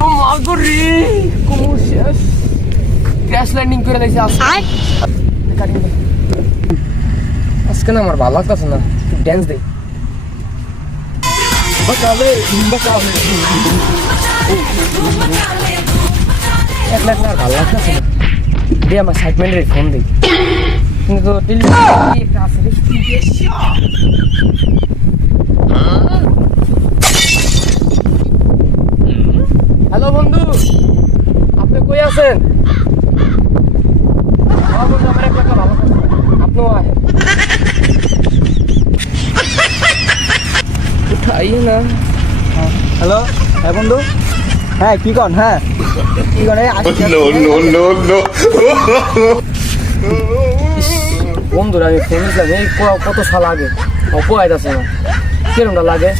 মাগরি কোমর শেষ crash landing করে দিয়েছে আজকে না আমার ভালো লাগতেছে না ড্যান্স দেই বাকালে একলা একলা ভালো লাগতেছে না দিয়ে আমার সাইডম্যানের ফোন দিই কিন্তু একটা আছে হ্যালো বন্ধু আপনি কই আছেন বন্ধু আমার একটা ভালো আপনিও আছেন উঠাইয়ে না হ্যালো হ্যাঁ বন্ধু হ্যাঁ কি কন হ্যাঁ কি করে বন্ধুরা আমি ফোন দিলাম এই কত সাল আগে অপো আইতাছে না কিরমটা লাগে